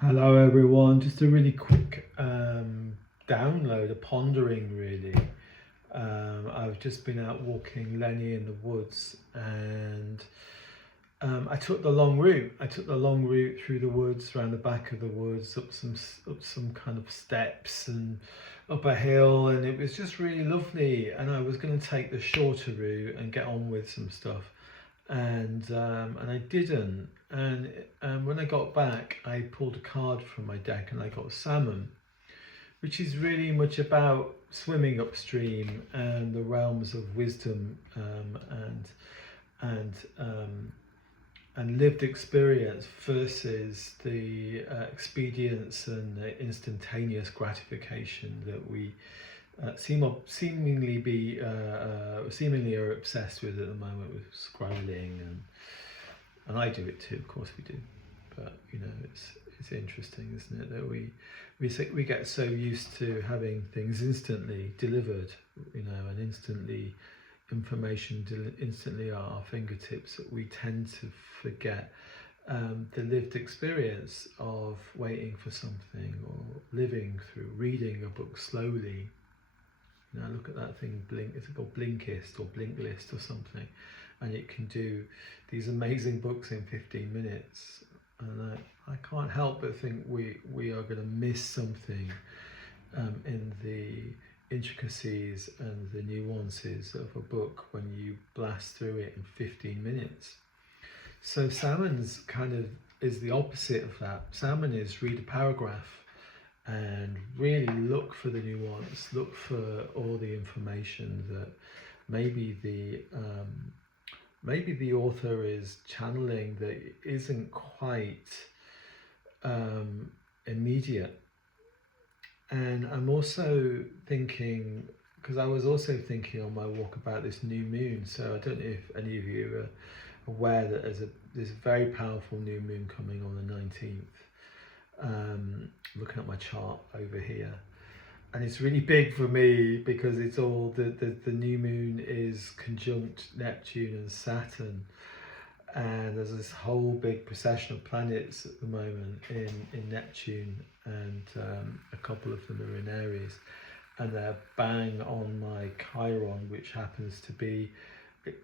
Hello everyone, just a really quick download, a pondering really. I've just been out walking Lenny in the woods, and I took the long route. I took the long route through the woods, around the back of the woods, up some kind of steps and up a hill, and it was just really lovely. And I was going to take the shorter route and get on with some stuff, and I didn't. And when I got back, I pulled a card from my deck and I got Salmon, which is really much about swimming upstream and the realms of wisdom, and and lived experience versus the expedience and the instantaneous gratification that we seemingly are obsessed with at the moment, with scrolling, and I do it too, of course we do. But you know, it's interesting, isn't it, that we get so used to having things instantly delivered, you know, and instantly instantly at our fingertips, that we tend to forget the lived experience of waiting for something, or living through reading a book slowly. You know, look at that thing, Blink. Is it called Blinkist or Blinklist or something? And it can do these amazing books in 15 minutes. And I can't help but think we are going to miss something in the intricacies and the nuances of a book when you blast through it in 15 minutes. So Salmon's kind of is the opposite of that. Salmon is read a paragraph and really look for the nuance, look for all the information that maybe the author is channeling that isn't quite immediate. And I'm also thinking, because I was also thinking on my walk about this new moon. So I don't know if any of you are aware that there's this very powerful new moon coming on the 19th. Looking at my chart over here, and it's really big for me because it's all the new moon is conjunct Neptune and Saturn, and there's this whole big procession of planets at the moment in Neptune, and a couple of them are in Aries, and they're bang on my Chiron, which happens to be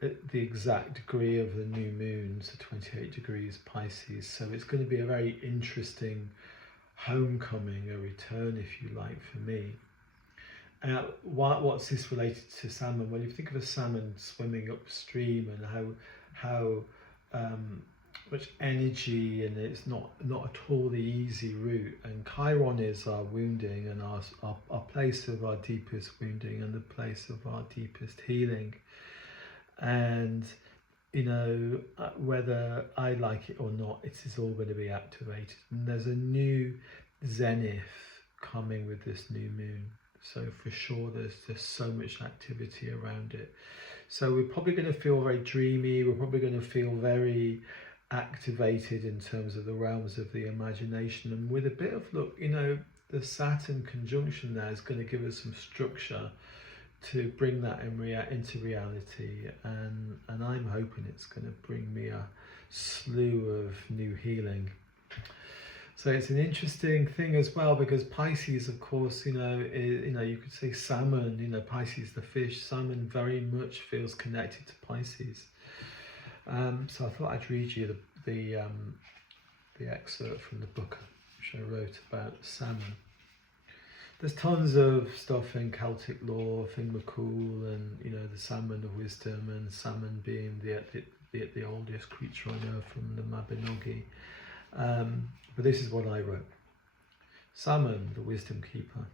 the exact degree of the new moon, so 28 degrees Pisces. So it's going to be a very interesting homecoming, a return, if you like, for me. What's this related to salmon? Well, you think of a salmon swimming upstream, and how much energy, and it's not at all the easy route. And Chiron is our wounding, and our place of our deepest wounding, and the place of our deepest healing. And you know, whether I like it or not, it is all going to be activated. And there's a new zenith coming with this new moon. So for sure, there's just so much activity around it. So we're probably going to feel very dreamy. We're probably going to feel very activated in terms of the realms of the imagination. And with a bit of, look, you know, the Saturn conjunction there is going to give us some structure to bring that into reality, and I'm hoping it's going to bring me a slew of new healing. So it's an interesting thing as well, because Pisces, of course, you know, you could say salmon, you know, Pisces the fish, salmon very much feels connected to Pisces. So I thought I'd read you the excerpt from the book which I wrote about salmon. There's tons of stuff in Celtic lore, Finmakul, and you know, the salmon of wisdom, and salmon being the oldest creature I know from the Mabinogi. But this is what I wrote. Salmon, the wisdom keeper.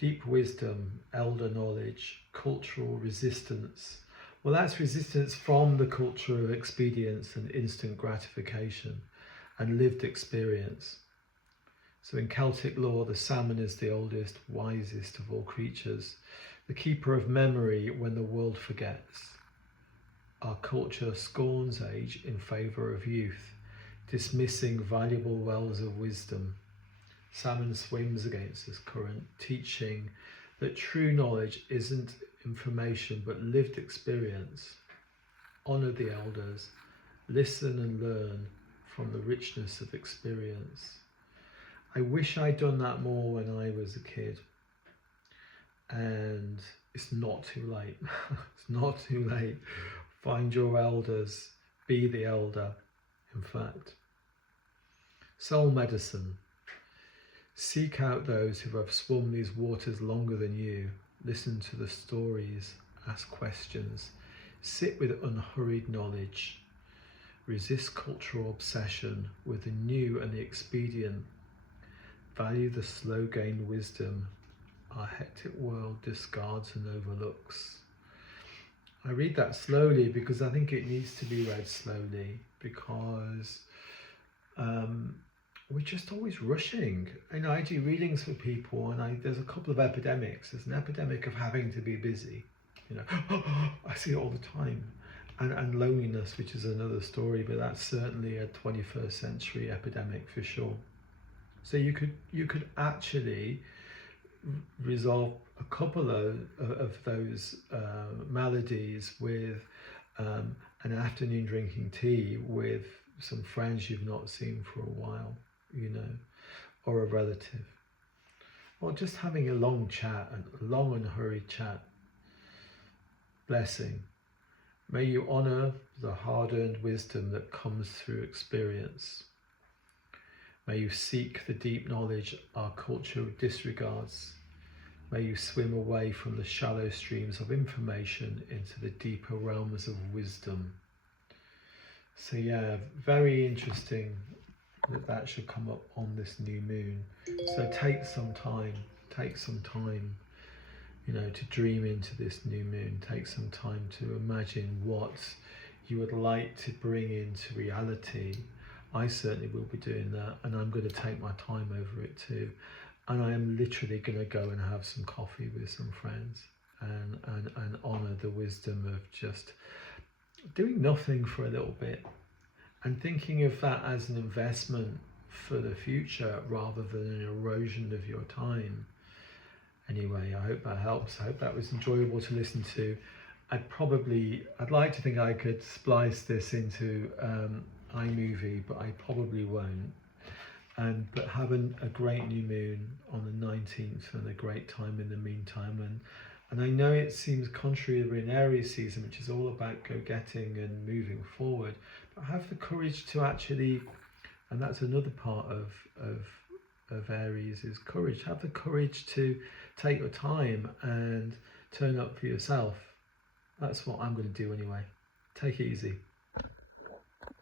Deep wisdom, elder knowledge, cultural resistance. Well, that's resistance from the culture of expedience and instant gratification and lived experience. So in Celtic lore, the salmon is the oldest, wisest of all creatures, the keeper of memory when the world forgets. Our culture scorns age in favour of youth, dismissing valuable wells of wisdom. Salmon swims against this current, teaching that true knowledge isn't information but lived experience. Honour the elders, listen and learn from the richness of experience. I wish I'd done that more when I was a kid. And it's not too late. It's not too late. Find your elders. Be the elder, in fact. Soul medicine. Seek out those who have swum these waters longer than you. Listen to the stories. Ask questions. Sit with unhurried knowledge. Resist cultural obsession with the new and the expedient. Value the slow-gained wisdom our hectic world discards and overlooks. I read that slowly because I think it needs to be read slowly, because we're just always rushing. I do readings for people, and there's a couple of epidemics. There's an epidemic of having to be busy. I see it all the time. And loneliness, which is another story, but that's certainly a 21st century epidemic for sure. So you could actually resolve a couple of those maladies with an afternoon drinking tea with some friends you've not seen for a while, or a relative, or just having a long chat, a long unhurried chat. Blessing. May you honour the hard-earned wisdom that comes through experience. May you seek the deep knowledge our culture disregards. May you swim away from the shallow streams of information into the deeper realms of wisdom. So yeah, very interesting that should come up on this new moon. So take some time, to dream into this new moon. Take some time to imagine what you would like to bring into reality. I certainly will be doing that, and I'm going to take my time over it too. And I am literally going to go and have some coffee with some friends and honour the wisdom of just doing nothing for a little bit and thinking of that as an investment for the future rather than an erosion of your time. Anyway, I hope that helps. I hope that was enjoyable to listen to. I'd like to think I could splice this into iMovie, but I probably won't. But have a great new moon on the 19th and a great time in the meantime. And I know it seems contrary, we're in Aries season, which is all about go-getting and moving forward, but have the courage to actually, and that's another part of Aries, is courage. Have the courage to take your time and turn up for yourself. That's what I'm going to do anyway. Take it easy.